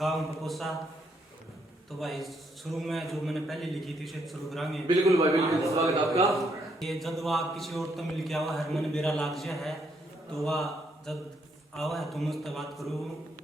गांव पपोसा। तो भाई शुरू में जो मैंने पहले लिखी थी उसे शुरू कराएंगे। बिल्कुल भाई, बिल्कुल स्वागत आपका। ये जब वह किसी और तो मिल के आवा है मन मेरा लाग है, तो वह जब आवा है तुम उससे बात करो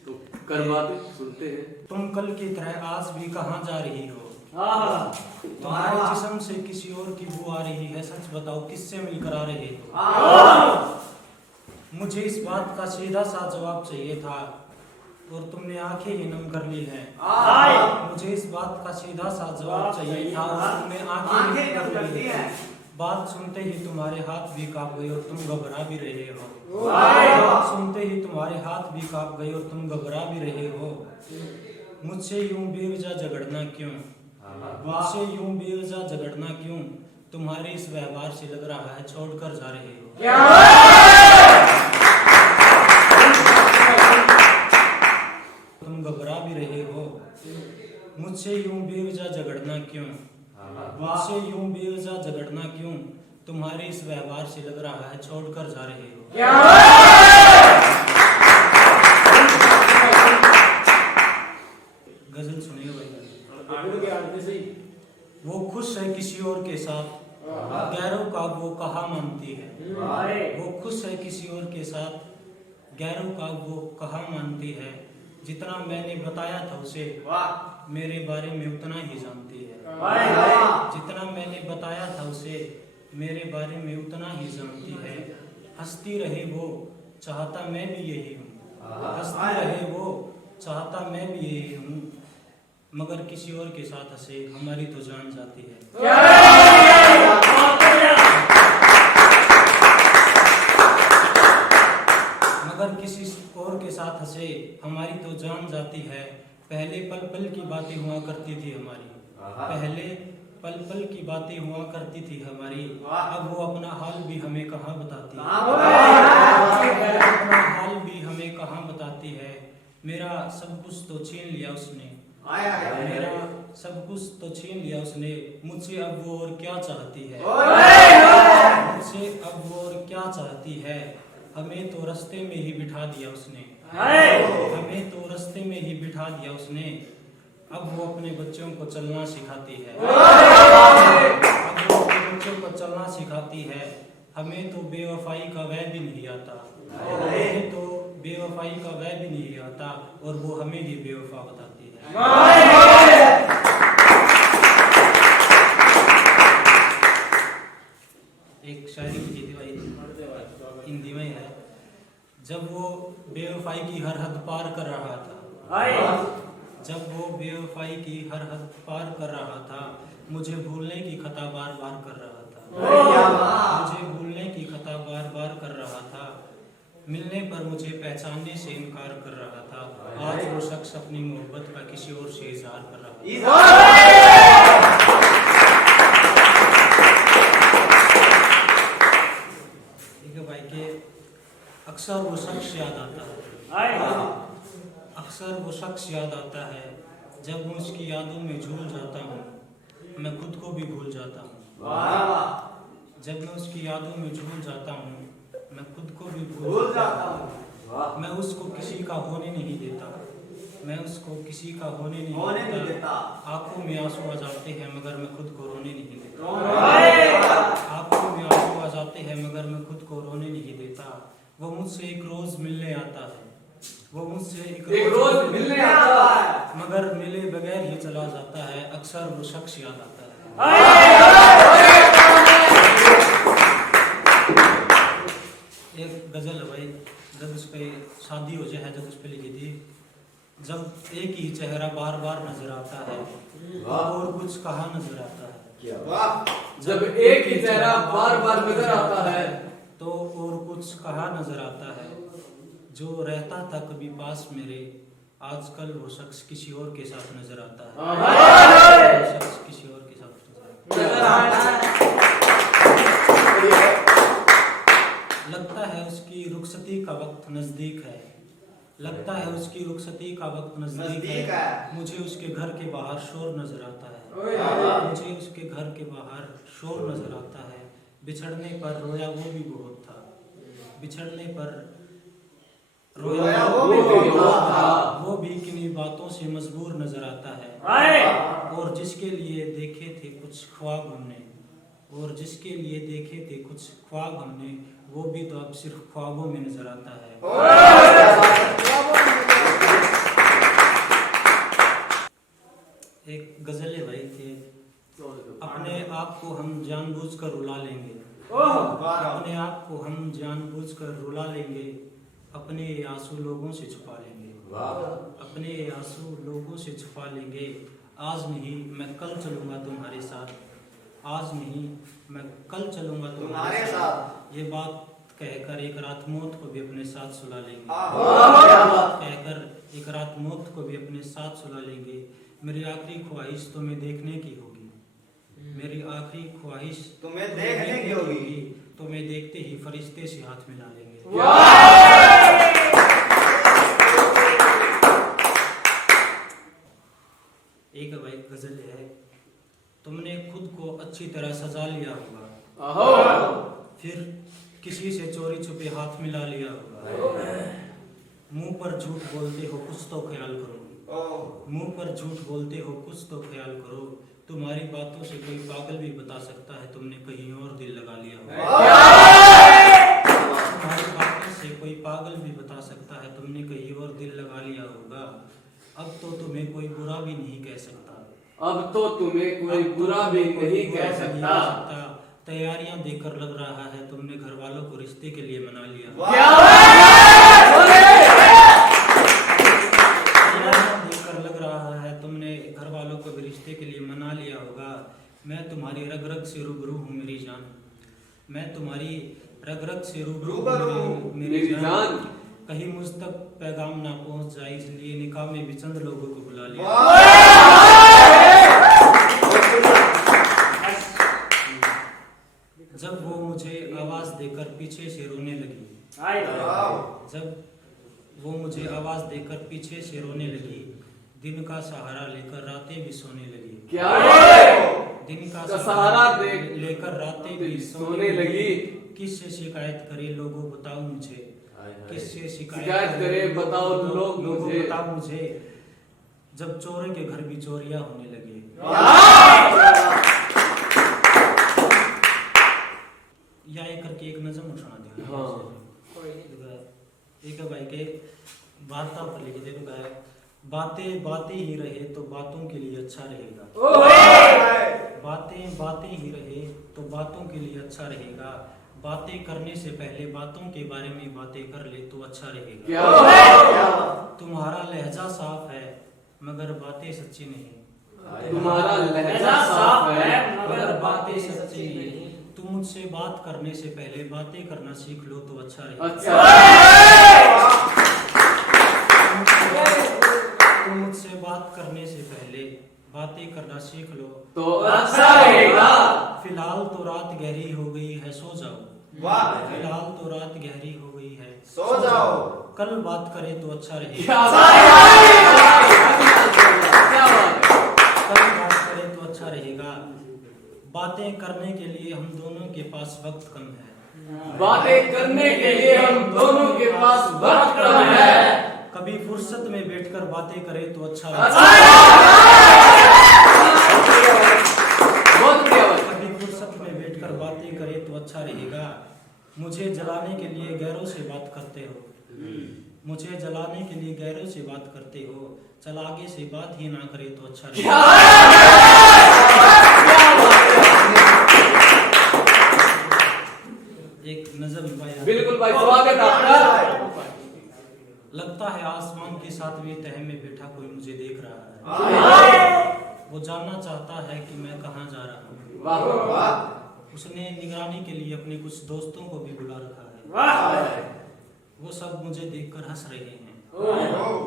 तो कर बात सुनते हैं। तुम कल की तरह आज भी कहाँ जा रही हो? तुम्हारे जिस्म से किसी और की बू आ रही है, सच बताओ किससे मिलकर आ रहे हो? मुझे इस बात का सीधा सा जवाब चाहिए था और तुमने आंखें ही नम कर ली है। मुझे इस बात का सीधा सा जवाब चाहिए था और तुमने आंखें ही नम कर ली है। बात सुनते ही तुम्हारे हाथ भी कांप गए और तुम घबरा भी रहे हो। बात सुनते ही तुम्हारे हाथ भी कांप गए और तुम घबरा भी रहे हो। मुझसे यूं बेवजह झगड़ना क्यों? मुझसे यूं बेवजह झगड़ना क्यों? तुम्हारे इस व्यवहार से लग रहा है छोड़कर जा रहे हो। तुम घबरा भी रहे हो। मुझसे यूं बेवजह झगड़ना क्यों? मुझसे यूं बेवजह झगड़ना क्यों? तुम्हारे इस व्यवहार से लग रहा है छोड़कर जा रहे हो। गजल सुनिए भाई। वो खुश है किसी और के साथ, गैरों का वो कहाँ मानती है। वो खुश है किसी और के साथ, गैरों का वो कहाँ मानती है। जितना मैंने बताया था उसे मेरे बारे में उतना ही जानती है। जितना मैंने बताया था उसे मेरे बारे में उतना ही जानती है। हंसती रहे वो चाहता मैं भी यही हूँ। हंसती रहे वो चाहता मैं भी यही हूँ, मगर किसी और के साथ हंसे हमारी तो जान जाती है। मगर किसी और के साथ हंसे हमारी तो जान जाती है। पहले पल पल की बातें हुआ करती थी हमारी, पहले पल पल की बातें हुआ करती थी हमारी। अब वो अपना हाल भी हमें कहाँ बताती है। अपना हाल भी हमें कहाँ बताती है। मेरा सब कुछ तो छीन लिया उसने, मेरा सब कुछ तो छीन लिया उसने। मुझसे अब वो और क्या चाहती है? मुझसे अब वो और क्या चाहती है? हमें तो रास्ते में ही बिठा दिया उसने, हमें तो रास्ते में ही बिठा दिया उसने। अब वो अपने बच्चों को चलना सिखाती है, अब वो अपने बच्चों को चलना सिखाती है। हमें तो बेवफाई का वह भी नहीं आता, हमें तो बेवफाई का वह भी नहीं आता और वो हमें ही बेवफा बताती है। एक शायरी लिखी थी भाई, हिंदी में है। जब वो बेवफाई की हर हद पार कर रहा था, जब वो बेवफाई की हर हद पार कर रहा था, मुझे भूलने की खता बार बार कर रहा था। मुझे भूलने की खता बार बार कर रहा था। मिलने पर मुझे पहचानने से इनकार कर रहा था। आज वो शख्स अपनी मोहब्बत का किसी और से इजहार कर रहा था। भाई के अक्सर वो शख्स याद आता है, अक्सर वो शख्स याद आता है। जब मैं उसकी यादों में झूल जाता हूँ, मैं खुद को भी भूल जाता हूँ। जब मैं उसकी यादों में झूल जाता हूँ, मैं खुद को भी भूल जाता हूँ। मैं उसको किसी का होने नहीं देता, मैं उसको किसी का होने नहीं देता। आंखों में आंसू आ जाते हैं मगर मैं खुद को रोने नहीं देता। आंखों में आंसू आ जाते हैं मगर मैं खुद को रोने नहीं देता। वो मुझसे एक रोज मिलने आता है, वो मुझसे एक रोज मिलने आता है, मगर मिले बगैर ही चला जाता है। अक्सर वो शख्स याद आता है। एक गजल है भाई, जब उस पे शादी हो जाए, जब उस पे लिखी थी। जब एक ही चेहरा बार बार नजर आता है, और कुछ कहा नजर आता है। जब एक ही चेहरा बार बार नजर आता है, तो और कुछ कहा नजर आता है। जो रहता था कभी पास मेरे, आजकल वो शख्स किसी और के साथ नजर आता है। वो शख्स किसी और के साथ नजर आता है। लगता है उसकी रुखसती का वक्त नजदीक है, लगता है उसकी रुखसती का वक्त नजदीक है। मुझे उसके घर के बाहर शोर नजर आता है, मुझे उसके घर के बाहर शोर नजर आता है। बिछड़ने पर रोया वो भी बहुत था, बिछड़ने पर रोया वो भी किन्हीं बातों से मजबूर नजर आता है। और जिसके लिए देखे थे कुछ ख्वाब हमने, और जिसके लिए देखे थे कुछ ख्वाब हमने, वो भी तो अब सिर्फ ख्वाबों में नजर आता है। एक गजल है भाई के अपने आप को हम जानबूझकर रुला लेंगे, अपने आप को हम जानबूझकर रुला लेंगे, अपने आंसू लोगों से छुपा लेंगे, अपने आंसू लोगों से छुपा लेंगे। आज नहीं मैं कल चलूंगा तुम्हारे साथ, आज नहीं मैं कल चलूंगा तुम्हारे साथ। ये बात कहकर एक रात मौत को भी अपने साथ सुला लेंगे, कहकर एक रात मौत को भी अपने साथ सुला लेंगे। मेरी आखिरी ख्वाहिश तुम्हें देखने की होगी, मेरी आखिरी ख्वाहिश तुम्हें देखने की होगी, तुम्हें देखते ही फरिश्ते से हाथ मिला लेंगे। एक भाई गजल है, तुमने खुद को अच्छी तरह सजा लिया होगा, फिर किसी से चोरी छुपे हाथ मिला लिया होगा। मुंह पर झूठ बोलते हो कुछ तो ख्याल करो, मुंह पर झूठ बोलते हो कुछ तो ख्याल करो। तुम्हारी बातों से कोई पागल भी बता सकता है तुमने कहीं और दिल लगा लिया होगा। तुम्हारी बातों से कोई पागल भी बता सकता है तुमने कहीं और दिल लगा लिया होगा। अब तो तुम्हें कोई बुरा भी नहीं कह सकता, अब तो तुम्हें कोई बुरा भी नहीं कह सकता। तैयारियां देखकर लग रहा है तुमने घर वालों को रिश्ते के लिए मना लिया। तैयारियां देखकर लग रहा है तुमने घर वालों को भी रिश्ते के लिए मना लिया होगा। मैं तुम्हारी रग रग से रूबरू हूँ मेरी जान, मैं तुम्हारी रग रग से रूबरू हूँ मेरी जान। कहीं मुझ तक पैगाम ना पहुंच जाए इसलिए निकाह में भी चंद लोगों को बुला लिया। जब वो मुझे आवाज देकर पीछे से रोने लगी, जब वो मुझे आवाज देकर पीछे से रोने लगी, दिन का सहारा लेकर रातें भी सोने लगी। क्या दिन का सहारा लेकर रातें भी सोने लगी। किससे शिकायत करे लोगों बताओ मुझे, किससे शिकायत करे बताओ लोग मुझे, बताओ मुझे। जब चोरों के घर भी चोरियां होने लगी। या एक करके एक नजम उठाना दिया। एक भाई के वार्ता पर लिखे थे, बातें बातें ही रहे तो बातों के लिए अच्छा रहेगा, बातें बातें ही रहे तो बातों के लिए अच्छा रहेगा। बातें करने से पहले बातों के बारे में बातें कर ले तो अच्छा रहेगा। तुम्हारा लहजा साफ है मगर बातें सच्ची नहीं, तुम्हारा लहजा साफ है मगर बातें सच्ची नहीं। तुम मुझसे बात करने से पहले बातें करना सीख लो तो अच्छा रहेगा। तुम मुझसे बात करने से पहले बातें करना सीख लो तो अच्छा रहेगा। फिलहाल तो रात गहरी हो गई है सो जाओ, फिलहाल तो रात गहरी हो गई है सो जाओ, कल बात करें तो अच्छा रहेगा। कल बात करें तो अच्छा रहेगा। बातें करने के लिए हम दोनों के पास वक्त कम है, बातें करने के लिए हम दोनों के पास वक्त कम है। कभी फुर्सत में बैठकर बातें करें तो अच्छा कभी फुर्सत में बैठकर बातें करें तो अच्छा रहेगा। मुझे जलाने के लिए गैरों से बात करते हो, मुझे जलाने के लिए गैरों से बात करते हो, चल आगे से बात ही ना करे तो अच्छा रहेगा। एक नजम भाई, बिल्कुल भाई, स्वागत आपका। लगता है आसमान की सातवीं तह में बैठा कोई मुझे देख रहा है, वो जानना चाहता है कि मैं कहाँ जा रहा हूँ। वाह वाह। उसने निगरानी के लिए अपने कुछ दोस्तों को भी बुला रखा है, वो सब मुझे देखकर हंस रहे हैं,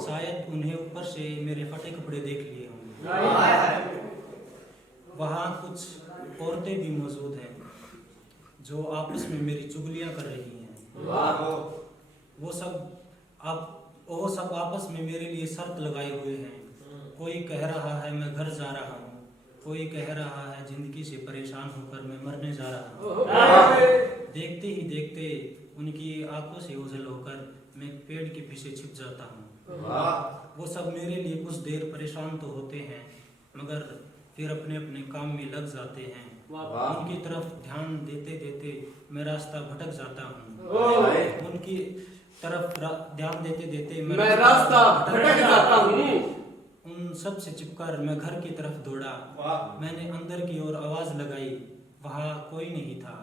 शायद उन्हें ऊपर से मेरे फटे कपड़े देख लिए होंगे। वहाँ कुछ औरतें भी मौजूद हैं जो आपस में मेरी चुगलियां कर रही हैं। वो सब आपस में मेरे लिए शर्त लगाए हुए हैं। कोई कह रहा है मैं घर जा रहा हूँ, कोई कह रहा है जिंदगी से परेशान होकर मैं मरने जा रहा हूँ। देखते ही देखते उनकी आंखों से ओझल होकर मैं पेड़ के पीछे छिप जाता हूँ। वाह वो सब मेरे लिए कुछ देर परेशान तो होते हैं, मगर फिर अपने अपने काम में लग जाते हैं। वाह। उनकी तरफ ध्यान देते देते मैं रास्ता भटक जाता हूँ। ओह। उनकी तरफ ध्यान देते देते मैं रास्ता भटक जाता हूँ। उन सब से चिपकर मैं घर की तरफ दौड़ा। वाह। मैंने अंदर की ओर आवाज लगाई, वहाँ कोई नहीं था।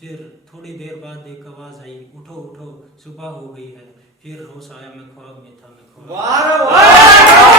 फिर थोड़ी देर बाद एक आवाज आई, उठो उठो सुबह हो गई है। फिर होश आया, मैं ख्वाब में था, मैं ख्वाब। वाह।